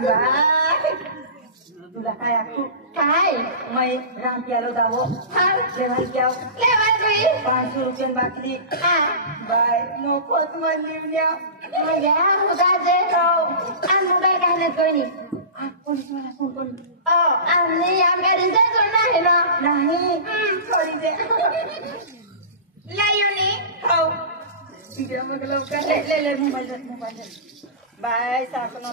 Bye तुला काय आखू काय मैं राम प्यालो दावो हाँ लेवल क्या लेवल कोई 500 रुपये बाटली हाँ बाय मोफत में लिवल्या मैं मुदा जे तो आम मुदा कहने कोई नहीं पुलिस वाला फोन हमने यहाँ मेरे से सुना है ना नहीं छोड़ी दे लायोनी हाँ बिगड़ा मतलब कर ले मोबाइल बाय साकनो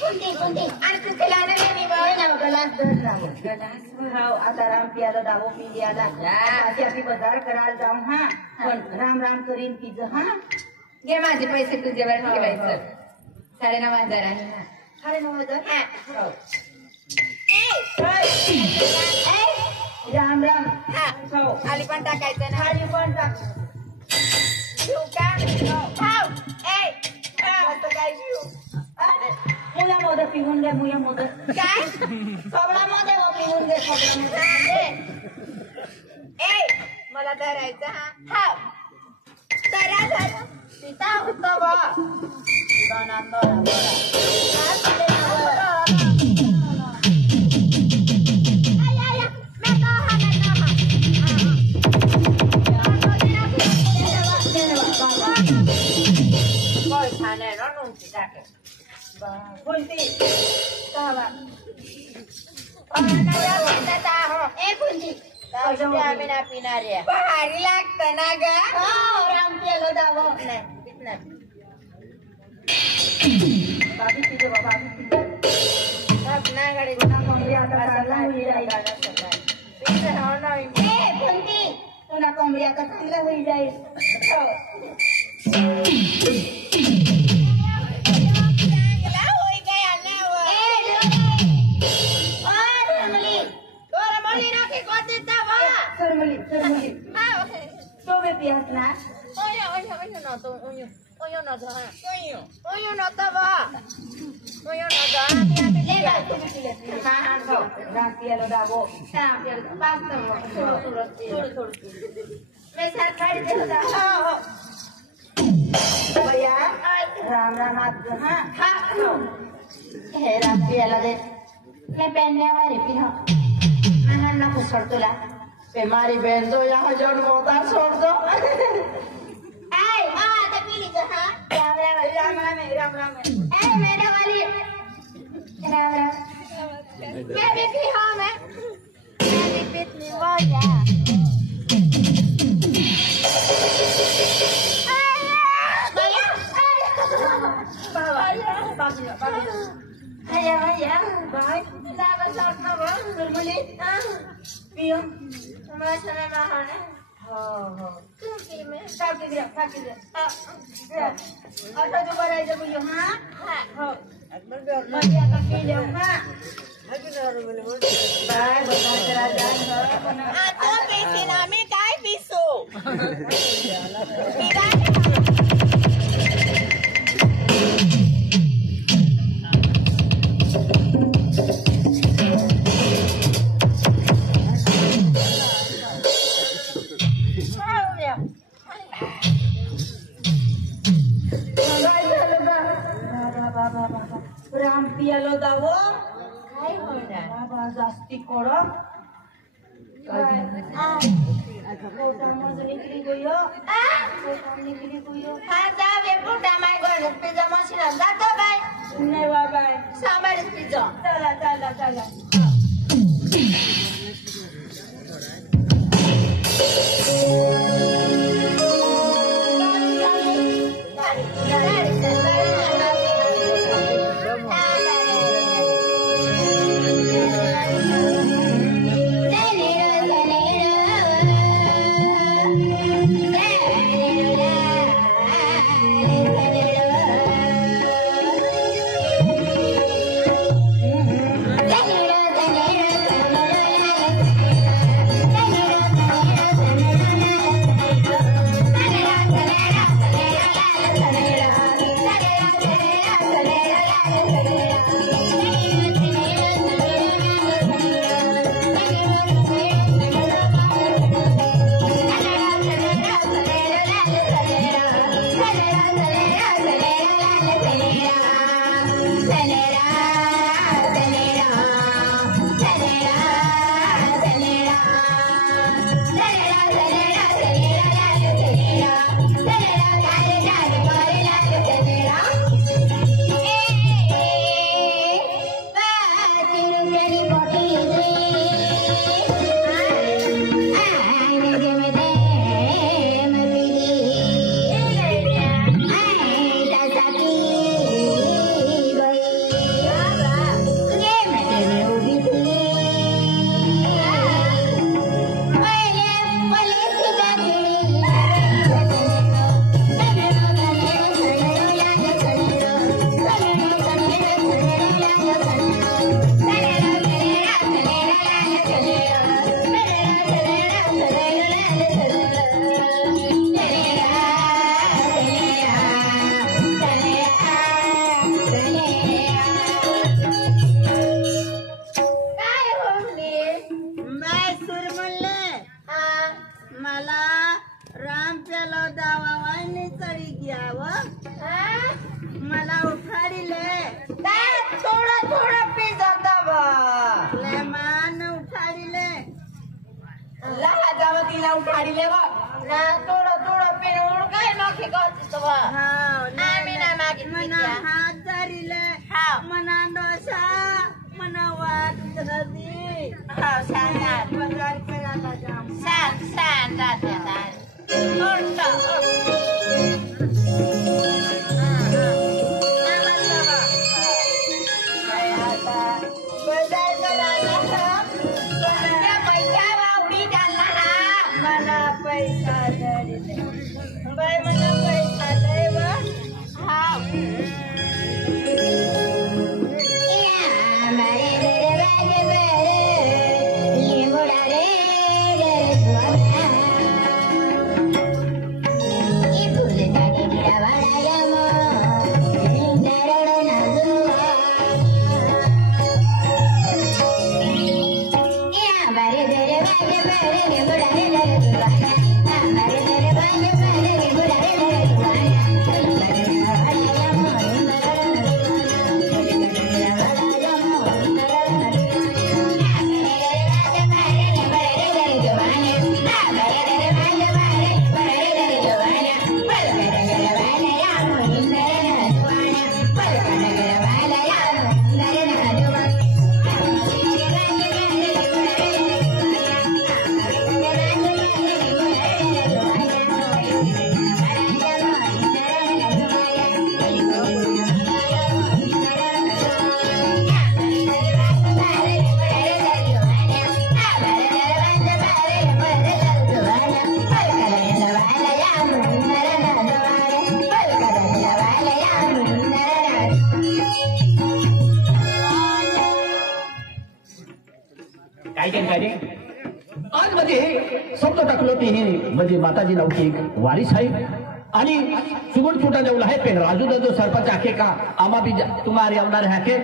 कुंती आणि खिलाने लेनी बाय ना गलास दर राव गलास हाव आता राम पियाला दावो पियाला आधी आधी बाजार करायला जाऊ हां पण राम राम करीन पिज हां घे माझे पैसे तुझ्यावर ठेवायचं 9,500 आहे हां 9,500 हां राम राम हां हो खाली पण टाकायचं ना खाली पण टाक ठेवू का हाव आता काय ठेवू मुया मोदक पिऊन घे मुया मोदक काय सगळा मोदक पिऊन घे सगळे मला धरायचं हा धरा धरा सीता होता बा गाना बरा बोलती कावा नवरा बोलता हो ए कुंती आम्ही ना पिणार आहे भारी लागतं ना ग हो राम पेलो दावो नाही पिणार बाबी पिजे बाबा ना गाडी ना कोंबडी आता चालला होई जाईल पिजे हो ना ए कुंती तुला कोंबडी आता चांगला होई जाईल Sormuli. So be piasna. Oyo no to oyo. Oyo no to ha. Oyo no to ba. Oyo no to ha. Lega tu ha ha so. Rampia lo davo. Rampia lo basta lo. Suru. मैं साथ खड़े दे दा हो भैया राम आप हां हां हे राम्पिया ला दे मैं पहनने वाली भी हूं मैं ना कुछ कर तो ला मारी बहन तो यहाँ जन मोता छोड़ दो तो पीली तो हाँ राम मेरे वाली राम मैं भी पी हाँ मैं भी पीती वो जा भैया भाई साबर साथ ना वो निर्मली पियो हमारे समय में आने हाँ क्योंकि मैं काफी गिरा अच्छा जो बराई जब यो हाँ मजा का पी लो हाँ बाय बता तेरा जान तो कैसे नामे काय पीसो पीरा राम पियालो दावो काय होणार बाबा जास्ती कोडो कोटा मज निकली गयो निकली गयो हां जा वे कोटा माय गण पिझ्झा मशीन जातो बाय नाही बाबा सांबार पिझ्झा चला मला उठाडिले थोड़ा थोड़ा पी जाता बा लेमान उठाडिले लहा जाव तिला उठाडिले बा ना थोड़ा थोड़ा पी उड काय नखे गल्छ बा आमी ना मागी मना हात धरिले मना डोसा मना वाट धरली सांगा बंगाल करायला जाम सांग पैसा धरिले बाई मला पैसा दे बा हां मारे रे बागे बरे ये मोडा रे रे सुना ई फुल जागे गिरा वाला गमो नरडो नजुवा या मारे रे बागे बरे ये मोडा रे रे सुना आज मध्ये शब्द टाकलो ती म्हणजे माताजी नव्हती वारी साहेब आणि सुगुण छुटा देऊला आहे पण राजू दादो सरपंच आखे का आम्हा भी तुम्हारी आमदार है के